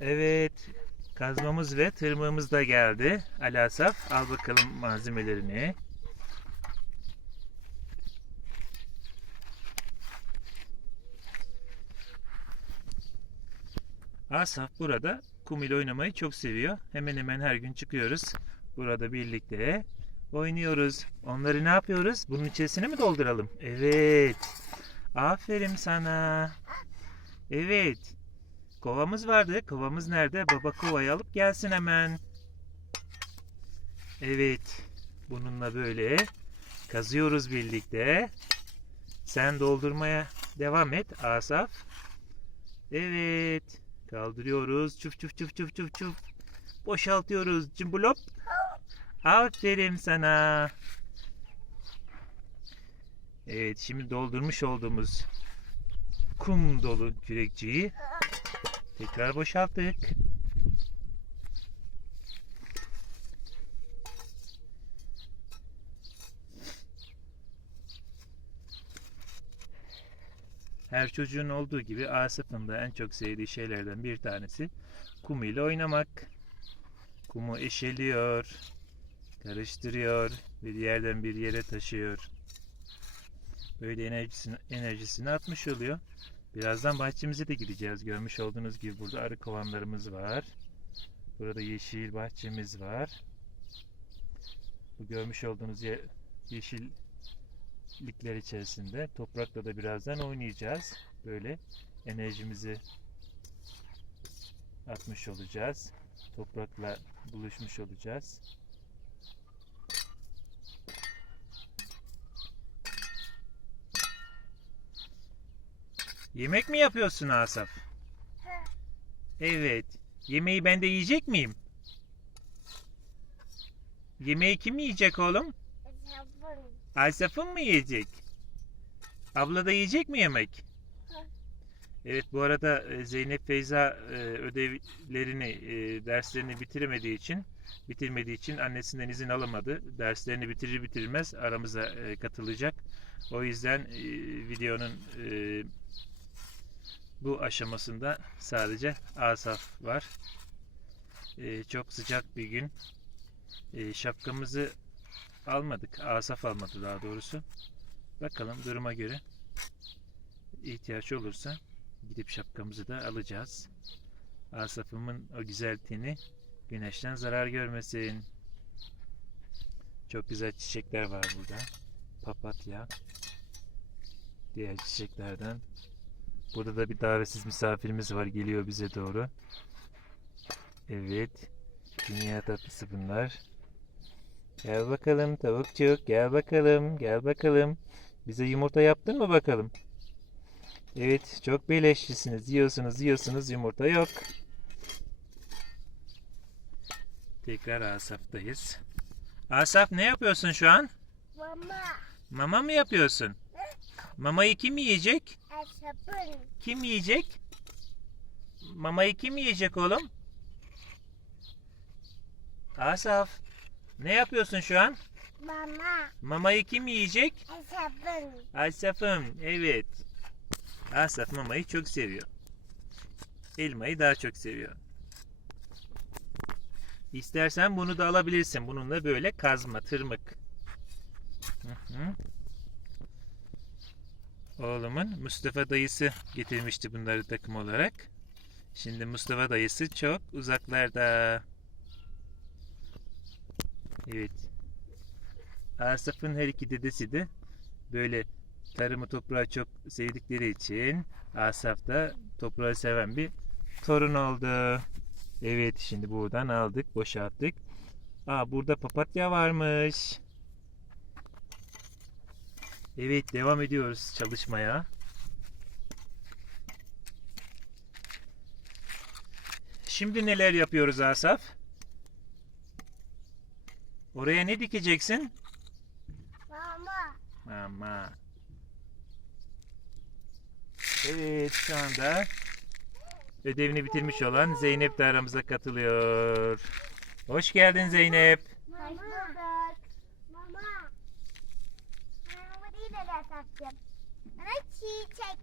Evet. Kazmamız ve tırmığımız da geldi. Ali Asaf al bakalım malzemelerini. Asaf burada kum ile oynamayı çok seviyor. Hemen hemen her gün çıkıyoruz. Burada birlikte oynuyoruz. Onları ne yapıyoruz? Bunun içerisine mi dolduralım? Evet. Aferin sana. Evet. Kovamız vardı. Kovamız nerede? Baba kovayı alıp gelsin hemen. Evet. Bununla böyle kazıyoruz birlikte. Sen doldurmaya devam et Asaf. Evet. Kaldırıyoruz. Çuf çuf çuf çuf çuf çuf. Boşaltıyoruz. Cımbulop. Aferin sana. Evet şimdi doldurmuş olduğumuz kum dolu kürekçiyi tekrar boşalttık. Her çocuğun olduğu gibi Asaf'ın da en çok sevdiği şeylerden bir tanesi kum ile oynamak. Kumu eşeliyor, karıştırıyor bir yerden bir yere taşıyor. Böyle enerjisini, enerjisini atmış oluyor. Birazdan bahçemize de gideceğiz. Görmüş olduğunuz gibi burada arı kovanlarımız var. Burada yeşil bahçemiz var. Bu görmüş olduğunuz ye- yeşillikler içerisinde toprakla da birazdan oynayacağız. Böyle enerjimizi atmış olacağız. Toprakla buluşmuş olacağız. Yemek mi yapıyorsun Asaf? Evet. Yemeği ben de yiyecek miyim? Yemeği kim yiyecek oğlum? Asaf'ın mı yiyecek? Abla da yiyecek mi yemek? Evet bu arada e, Zeynep Feyza e, ödevlerini, e, derslerini bitiremediği için, bitirmediği için annesinden izin alamadı. Derslerini bitirir bitirmez aramıza katılacak. O yüzden videonun bu aşamasında sadece Asaf var. E, çok sıcak bir gün. E, şapkamızı almadık. Asaf almadı daha doğrusu. Bakalım duruma göre ihtiyaç olursa gidip şapkamızı da alacağız. Asaf'ımın o güzel teni güneşten zarar görmesin. Çok güzel çiçekler var burada. Papatya. Diğer çiçeklerden. Burada da bir davetsiz misafirimiz var. Geliyor bize doğru. Evet. Dünya tatlısı bunlar. Gel bakalım tavukçuk. Gel bakalım. Gel bakalım. Bize yumurta yaptın mı bakalım? Evet, çok beleşçisiniz. Yiyorsunuz, yiyorsunuz, yumurta yok. Tekrar Asaf'tayız. Asaf ne yapıyorsun şu an? Mama. Mama mı yapıyorsun? Mamayı kim yiyecek? Kim yiyecek? Mamayı kim yiyecek oğlum? Asaf, ne yapıyorsun şu an? Mama. Mamayı kim yiyecek? Sabun. Asaf'ım, evet. Asaf mamayı çok seviyor. Elmayı daha çok seviyor. İstersen bunu da alabilirsin. Bununla böyle kazma, tırmık. Hı hı. Oğlumun Mustafa dayısı getirmişti bunları takım olarak. Şimdi Mustafa dayısı çok uzaklarda. Evet. Asaf'ın her iki dedesi de böyle tarımı toprağı çok sevdikleri için Asaf da toprağı seven bir torun oldu. Evet şimdi buradan aldık boşalttık. Aa burada papatya varmış. Evet devam ediyoruz çalışmaya. Şimdi neler yapıyoruz Asaf? Oraya ne dikeceksin? Mama. Ama. Evet şu anda ödevini bitirmiş olan Zeynep de aramıza katılıyor. Hoş geldin Zeynep. Hoş bulduk. Mama. De takacağım. Bana çiçek.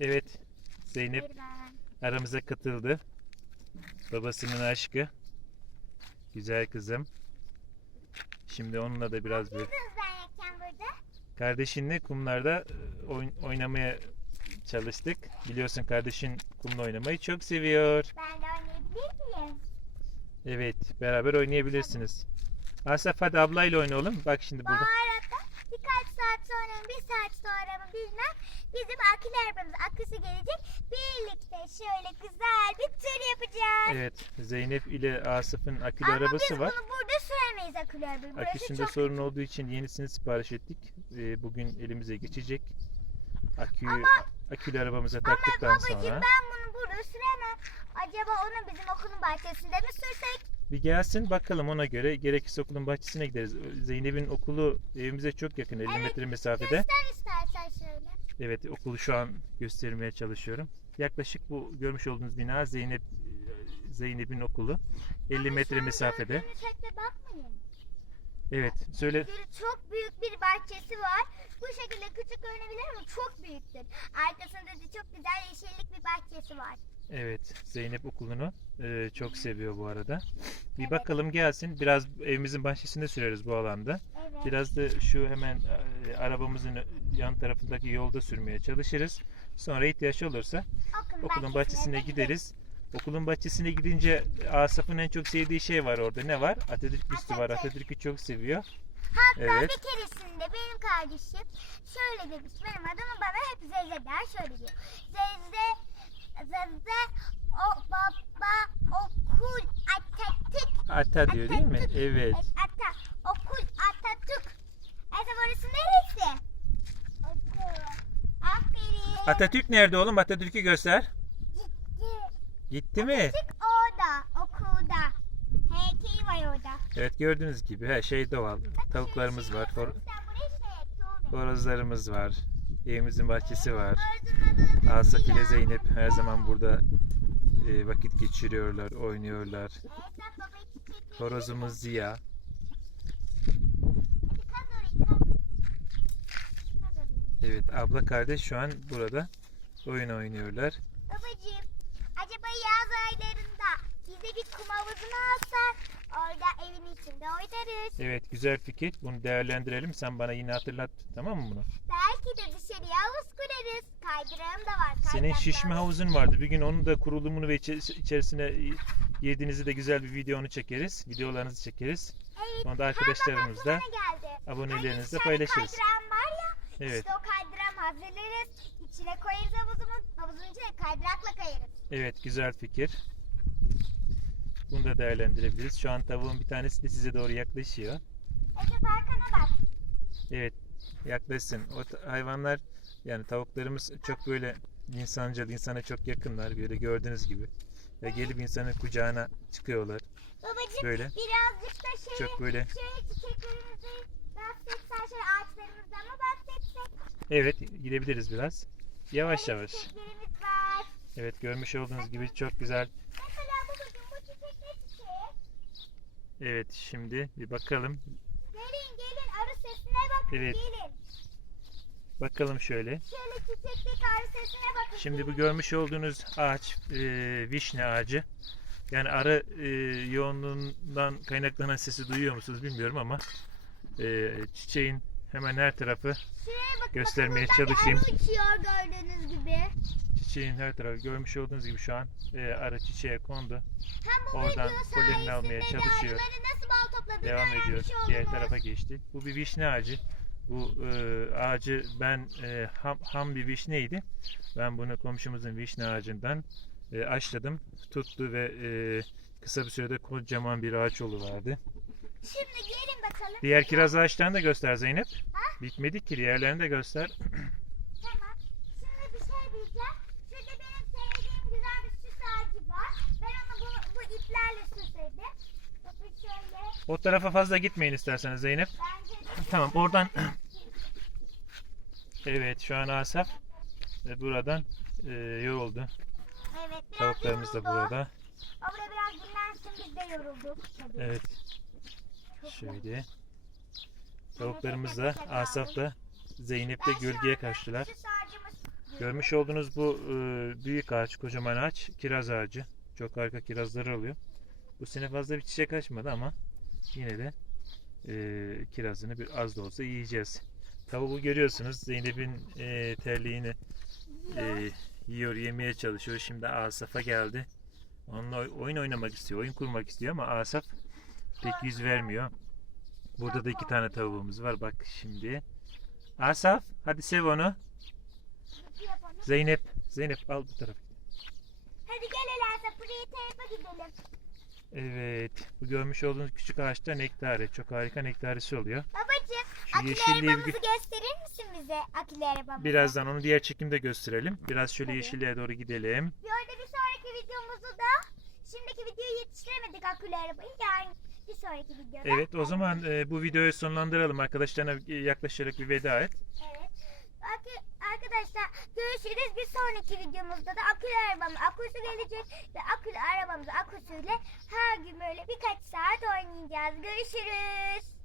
Evet Zeynep aramıza katıldı. Babasının aşkı. Güzel kızım. Şimdi onunla da biraz böyle. Kardeşinle kumlarda e, oyn- oynamaya çalıştık. Biliyorsun kardeşin kumla oynamayı çok seviyor. Ben de oynayabilir miyim? Evet, beraber oynayabilirsiniz. Asaf hadi ablayla oyna oğlum. Bak şimdi Bu burada. arada birkaç saat sonra mı bir saat sonra mı bilmem bizim akülü arabamız aküsü gelecek. Birlikte şöyle güzel bir tur yapacağız. Evet, Zeynep ile Asaf'ın akülü Ama arabası biz var. bunu burada süremeyiz akülü arabayı. Burası Aküsünde çok sorun olduğu için yenisini sipariş ettik. Ee, bugün elimize geçecek. Aküyü Ama- akülü arabamıza Ama taktıktan babacığım sonra ben bunu burada süremem. Acaba onu bizim okulun bahçesinde mi sürsek? bir gelsin bakalım ona göre. Gerekirse okulun bahçesine gideriz. Zeynep'in okulu evimize çok yakın 50 Evet, metre mesafede. Göster istersen şöyle. Evet okulu şu an göstermeye çalışıyorum. Yaklaşık bu görmüş olduğunuz bina Zeynep Zeynep'in okulu. 50 Ama metre mesafede. bakmayın. Evet söyle. Böyle çok büyük bir bahçesi var. Bu şekilde küçük görünebilir ama çok büyüktür. Arkasında da çok güzel yeşillik bir bahçesi var. Evet Zeynep okulunu e, çok seviyor bu arada. Bir Evet. bakalım gelsin. Biraz evimizin bahçesinde süreriz bu alanda. Evet. Biraz da şu hemen e, arabamızın yan tarafındaki yolda sürmeye çalışırız. Sonra ihtiyaç olursa Okulun, okulun bahçesine bahçesine de gideriz. Okulun bahçesine gidince Asaf'ın en çok sevdiği şey var orada. Ne var? Atatürk büstü var. Atatürk. Atatürk'ü çok seviyor. Hatta Evet. bir keresinde benim kardeşim şöyle demiş. Benim adımı bana hep Zeze der şöyle diyor. Zeze, Zeze, o baba, okul, Atatürk. Ata diyor değil mi? Atatürk. Evet. Ata, okul, Atatürk. Esef orası neresi? Okul. Aferin. Atatürk nerede oğlum? Atatürk'ü göster. Gitti. Mi? Atatürk orada, okulda. Heykeli var orada. Evet gördüğünüz gibi her şey doğal. Tavuklarımız var. hor- Sen buraya şey oğlum. horozlarımız var. Evimizin bahçesi var. Asaf ile. Zeynep her zaman burada e, vakit geçiriyorlar, oynuyorlar. Horozumuz Ziya. Evet abla kardeş şu an burada oyun oynuyorlar. Babacığım, acaba yaz aylarında bize bir kum havuzunu alsan orada evin içinde oynarız. Evet güzel fikir. Bunu değerlendirelim. Sen bana yine hatırlat tamam mı bunu? Belki de dışarıya havuz kurarız. Kaydırağım da var. Senin kaydıraklı şişme havuz. havuzun vardı. Bir gün onun da kurulumunu ve içe- içerisine girdiğinizde de güzel bir videonu çekeriz. Videolarınızı çekeriz. Evet. Onu da arkadaşlarımızla bak aklıma ne geldi. abonelerinizle Hani paylaşırız. kaydırağım var ya. Evet. İşte o kaydırağımı hazırlarız. İçine koyarız havuzumun. Havuzun içine kaydırakla kayarız. Evet güzel fikir. Bunu da değerlendirebiliriz. Şu an tavuğun bir tanesi de size doğru yaklaşıyor. Efe arkana bak. Evet yaklaşsın. O hayvanlar yani tavuklarımız çok böyle insancıl, insana çok yakınlar böyle gördüğünüz gibi. Ve gelip insanın kucağına çıkıyorlar. Babacığım Böyle. birazcık da şey Çok böyle. şöyle çiçeklerimizi bahsetsen şöyle ağaçlarımızdan mı bahsetsek? Evet gidebiliriz biraz. Yavaş yavaş. Evet görmüş olduğunuz gibi çok güzel. Mesela babacığım bu çiçek ne çiçeği? Evet şimdi bir bakalım. Gelin gelin arı sesine bakın Evet. gelin. Bakalım şöyle. Şöyle çiçekteki arı sesine bakın. Şimdi bu görmüş olduğunuz ağaç e, vişne ağacı. Yani arı e, yoğunluğundan kaynaklanan sesi duyuyor musunuz bilmiyorum ama e, çiçeğin hemen her tarafı Şuraya bakın. göstermeye buradan bir çalışayım. Arı uçuyor gördüğünüz gibi. Çiçeğin her tarafı görmüş olduğunuz gibi şu an e, arı çiçeğe kondu. Hem bu Oradan polenini almaya çalışıyor. nasıl bal topladığını Devam ediyor. öğrenmiş Diğer oldunuz. tarafa geçti. Bu bir vişne ağacı. Bu e, ağacı ben e, ham, ham bir vişneydi. Ben bunu komşumuzun vişne ağacından e, açladım. Tuttu ve e, kısa bir sürede kocaman bir ağaç oluverdi. Şimdi gelin bakalım. Diğer kiraz ağaçlarını da göster Zeynep. Ha? Bitmedi ki diğerlerini de göster. Tamam. Şimdi bir şey diyeceğim. Şurada benim sevdiğim güzel bir süs ağacı var. Ben onu bu, bu iplerle süsledim. O tarafa fazla gitmeyin isterseniz Zeynep. Tamam oradan. Evet şu an Asaf e, buradan e, yoruldu. Evet biraz Tavuklarımız da burada. O biraz dinlensin biz de yorulduk. Tabii. Evet şöyle. Tavuklarımız da Asaf da Zeynep de gölgeye kaçtılar. Görmüş olduğunuz bu e, büyük ağaç, kocaman ağaç kiraz ağacı. Çok harika kirazları oluyor. Bu sene fazla bir çiçek açmadı ama yine de e, kirazını bir az da olsa yiyeceğiz. Tavuğu görüyorsunuz. Zeynep'in e, terliğini e, yiyor, yemeye çalışıyor. Şimdi Asaf'a geldi. Onunla oy- oyun oynamak istiyor, oyun kurmak istiyor ama Asaf pek yüz vermiyor. Burada da iki tane tavuğumuz var. Bak şimdi. Asaf, hadi sev onu. Zeynep, Zeynep al bu tarafa. Hadi gel Buraya tarafa gidelim. Evet, bu görmüş olduğunuz küçük ağaçta nektare. Çok harika nektaresi oluyor. Babacığım Şu akülü yeşilliği bir arabamızı gö- gösterir misin bize akülü arabamızı? Birazdan onu diğer çekimde gösterelim. Biraz şöyle Tabii. yeşilliğe doğru gidelim. Bir arada bir sonraki videomuzu da şimdiki videoyu yetiştiremedik akülü arabayı. Yani bir sonraki videoda. Evet, o zaman e, bu videoyu sonlandıralım. Arkadaşlarına e, yaklaşarak bir veda et. Evet. Arka- Arkadaşlar görüşürüz. Bir sonraki videomuzda da akülü arabamın aküsü gelecek. Ve akülü arabamızın aküsüyle her gün böyle birkaç saat oynayacağız. Görüşürüz.